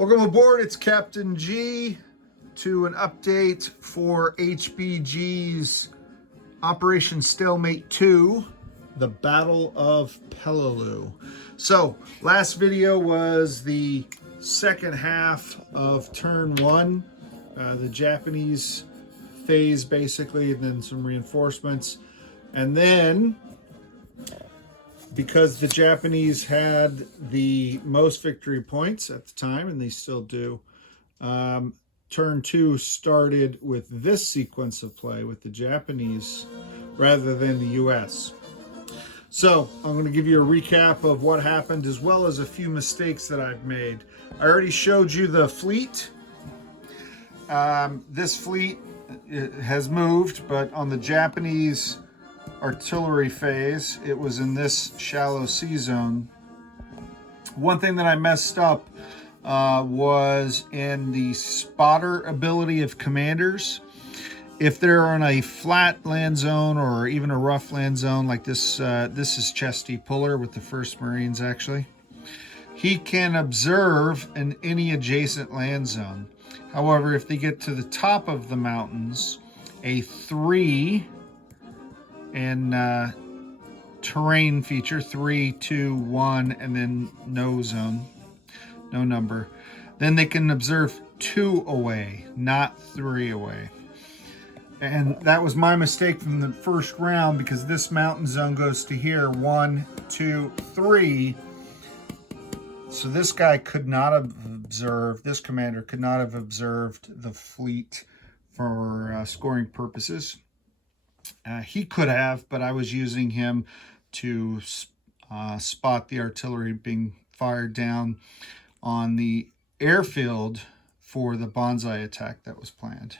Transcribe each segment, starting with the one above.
Welcome aboard, it's Captain G to an update for HBG's Operation Stalemate 2, the Battle of Peleliu. So, last video was the second half of turn one, the Japanese phase basically, and then some reinforcements. And then, because the Japanese had the most victory points at the time, and they still do, turn two started with this sequence of play with the Japanese rather than the US. So I'm going to give you a recap of what happened as well as a few mistakes that I've made. I already showed you the fleet. This fleet has moved, but on the Japanese artillery phase, it was in this shallow sea zone. One thing that I messed up was in the spotter ability of commanders. If they're on a flat land zone or even a rough land zone like this, this is Chesty Puller with the 1st Marines actually. He can observe in any adjacent land zone. However, if they get to the top of the mountains, a 3 and terrain feature 3, 2, 1, and then no zone, no number, then they can observe 2 away, not 3 away. And that was my mistake from the first round, because this mountain zone goes to here, 1, 2, 3. So this guy could not have observed, this commander could not have observed the fleet for scoring purposes. He could have, but I was using him to spot the artillery being fired down on the airfield for the bonsai attack that was planned.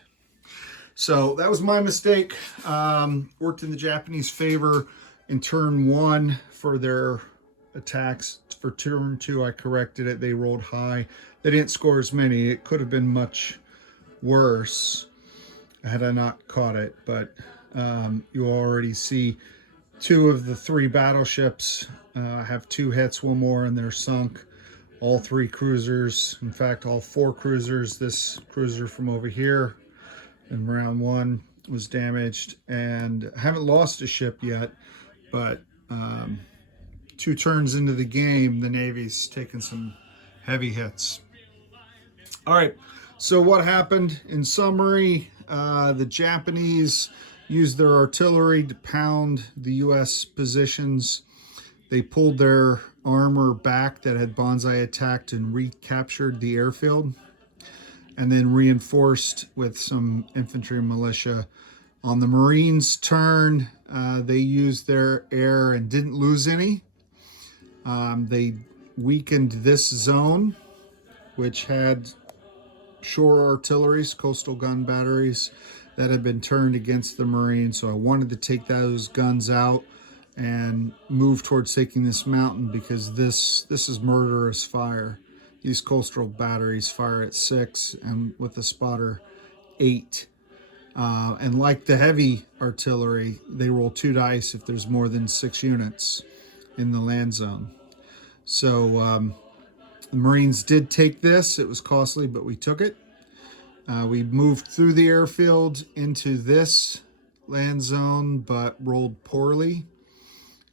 So that was my mistake. Worked in the Japanese favor in turn one for their attacks. For turn two, I corrected it. They rolled high. They didn't score as many. It could have been much worse had I not caught it, but you already see 2 of the 3 battleships have 2 hits, 1 more, and they're sunk. All 3 cruisers, in fact, all 4 cruisers. This cruiser from over here in round 1 was damaged, and I haven't lost a ship yet, but 2 turns into the game, the Navy's taken some heavy hits. All right, so what happened in summary? The Japanese used their artillery to pound the U.S. positions. They pulled their armor back that had bonsai attacked and recaptured the airfield, and then reinforced with some infantry and militia. On the Marines' turn, they used their air and didn't lose any. They weakened this zone, which had shore artilleries, coastal gun batteries that had been turned against the Marines. So I wanted to take those guns out and move towards taking this mountain, because this is murderous fire. These coastal batteries fire at 6 and with a spotter 8. And like the heavy artillery, they roll 2 dice if there's more than 6 units in the land zone. So the Marines did take this. It was costly, but we took it. We moved through the airfield into this land zone, but rolled poorly.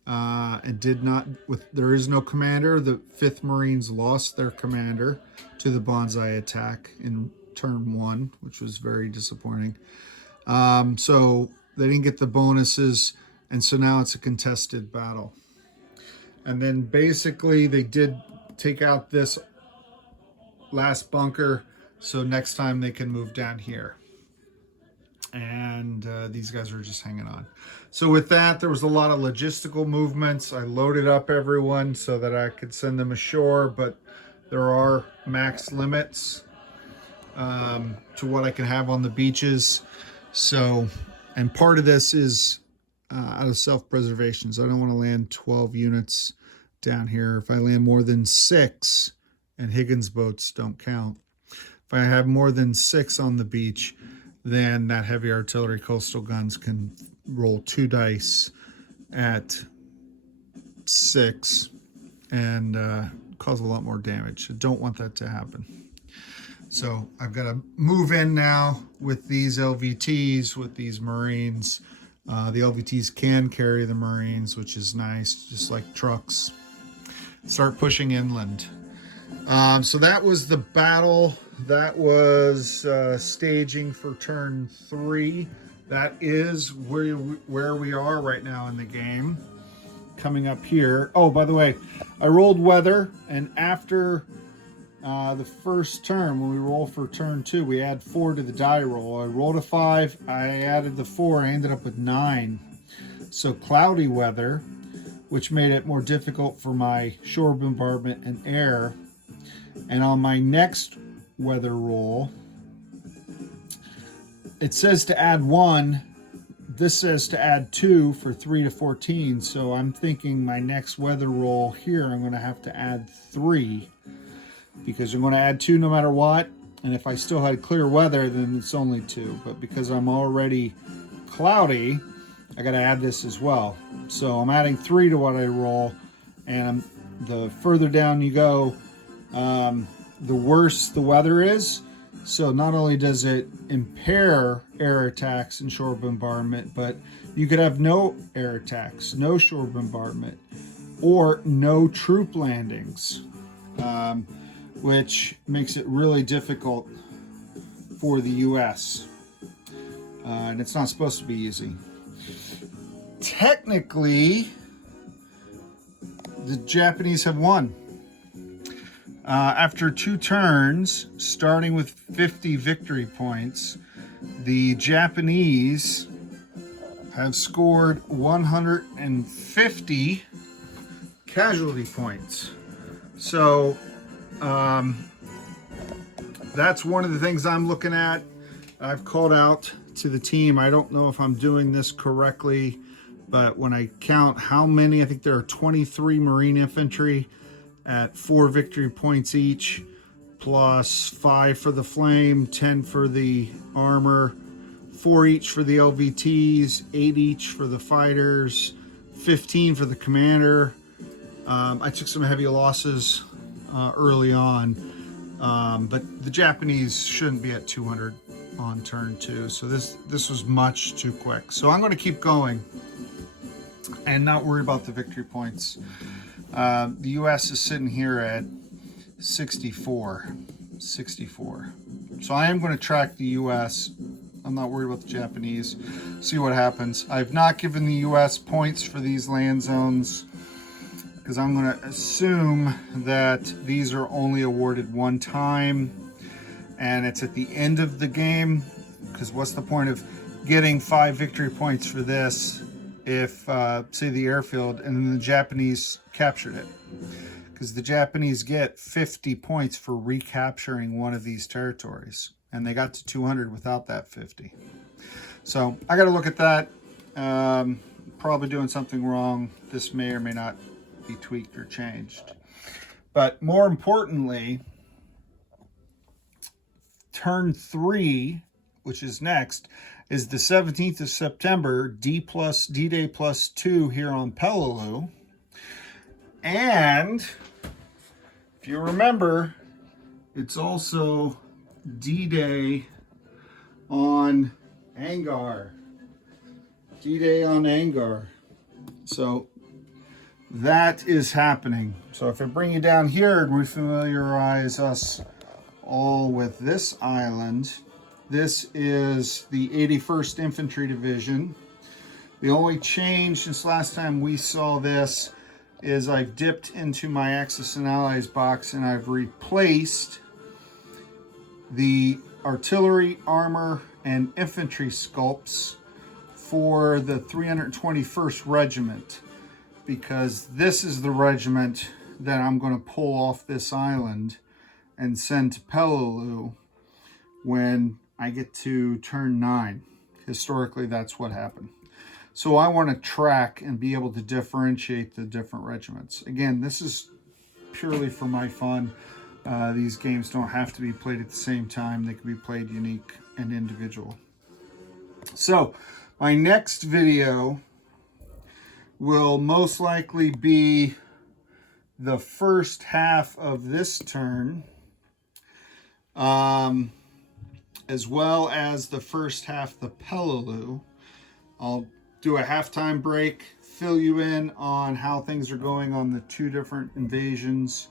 And did not, there is no commander. The 5th Marines lost their commander to the bonsai attack in turn 1, which was very disappointing. So they didn't get the bonuses, and so now it's a contested battle. And then basically they did take out this last bunker, so next time they can move down here. And these guys are just hanging on. So with that, there was a lot of logistical movements. I loaded up everyone so that I could send them ashore, but there are max limits to what I can have on the beaches. So, and part of this is out of self-preservation. So I don't want to land 12 units down here. If I land more than 6, and Higgins boats don't count, if I have more than 6 on the beach, then that heavy artillery coastal guns can roll 2 dice at 6 and cause a lot more damage. I don't want that to happen. So I've got to move in now with these LVTs, with these Marines. The LVTs can carry the Marines, which is nice, just like trucks. Start pushing inland. So that was the battle. That was staging for turn 3. That is where we are right now in the game. Coming up here. Oh, by the way, I rolled weather, and after the first turn, when we roll for turn 2, we add 4 to the die roll. I rolled a 5, I added the 4, I ended up with 9. So cloudy weather, which made it more difficult for my shore bombardment and air. And on my next weather roll, it says to add 1. This says to add 2 for 3 to 14. So I'm thinking my next weather roll here, I'm going to have to add 3. Because I'm going to add 2 no matter what. And if I still had clear weather, then it's only 2. But because I'm already cloudy, I got to add this as well. So I'm adding 3 to what I roll. And the further down you go, the worse the weather is. So not only does it impair air attacks and shore bombardment, but you could have no air attacks, no shore bombardment, or no troop landings. Which makes it really difficult for the U.S. And it's not supposed to be easy. Technically, the Japanese have won. After 2 turns, starting with 50 victory points, the Japanese have scored 150 casualty points. So, that's one of the things I'm looking at. I've called out to the team. I don't know if I'm doing this correctly, but when I count how many, I think there are 23 Marine infantry at 4 victory points each, plus 5 for the flame, 10 for the armor, 4 each for the LVTs, 8 each for the fighters, 15 for the commander. I took some heavy losses early on, but the Japanese shouldn't be at 200 on turn 2, so this was much too quick. So I'm going to keep going and not worry about the victory points. The U.S. is sitting here at 64. So I am going to track the U.S. I'm not worried about the Japanese. See what happens. I've not given the U.S. points for these land zones, because I'm going to assume that these are only awarded one time, and it's at the end of the game, because what's the point of getting 5 victory points for this if, say, the airfield, and then the Japanese captured it? Because the Japanese get 50 points for recapturing one of these territories, and they got to 200 without that 50. So I got to look at that. Probably doing something wrong. This may or may not be tweaked or changed. But more importantly, turn 3, which is next, is the 17th of September, D-Day plus 2 here on Peleliu. And if you remember, it's also D-Day on Angar. D-Day on Angar. So that is happening. So if I bring you down here and we familiarize us all with this island, this is the 81st Infantry Division. The only change since last time we saw this is I've dipped into my Axis and Allies box and I've replaced the artillery, armor, and infantry sculpts for the 321st Regiment, because this is the regiment that I'm going to pull off this island and send to Peleliu when I get to turn 9. Historically, that's what happened. So I want to track and be able to differentiate the different regiments. Again, this is purely for my fun. These games don't have to be played at the same time. They can be played unique and individual. So my next video will most likely be the first half of this turn. as well as the first half, the Peleliu. I'll do a halftime break, fill you in on how things are going on the 2 different invasions,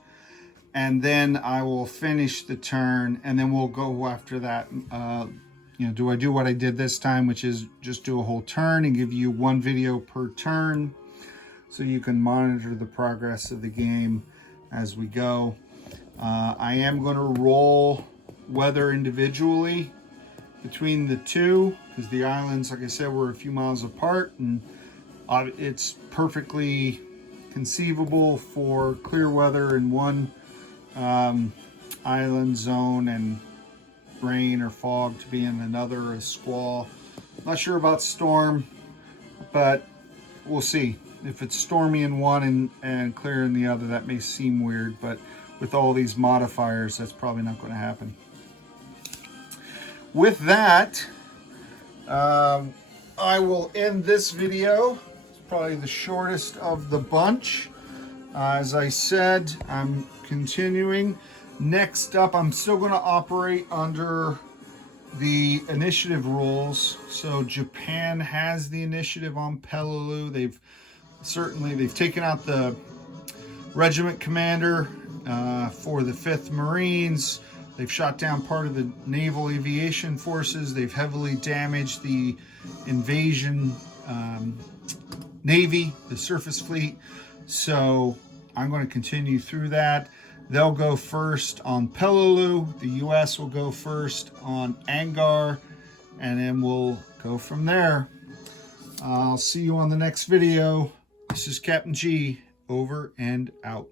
and then I will finish the turn, and then we'll go after that. Do I do what I did this time, which is just do a whole turn and give you 1 video per turn so you can monitor the progress of the game as we go. I am going to roll weather individually between the 2 because the islands, like I said, were a few miles apart, and it's perfectly conceivable for clear weather in one island zone and rain or fog to be in another, a squall. Not sure about storm, but we'll see. If it's stormy in one and clear in the other, that may seem weird, but with all these modifiers, that's probably not going to happen. With that, I will end this video. It's probably the shortest of the bunch. As I said, I'm continuing. Next up, I'm still going to operate under the initiative rules. So Japan has the initiative on Peleliu. They've taken out the regiment commander for the 5th Marines. They've shot down part of the Naval Aviation Forces. They've heavily damaged the invasion Navy, the surface fleet. So I'm going to continue through that. They'll go first on Peleliu. The U.S. will go first on Angar, and then we'll go from there. I'll see you on the next video. This is Captain G, over and out.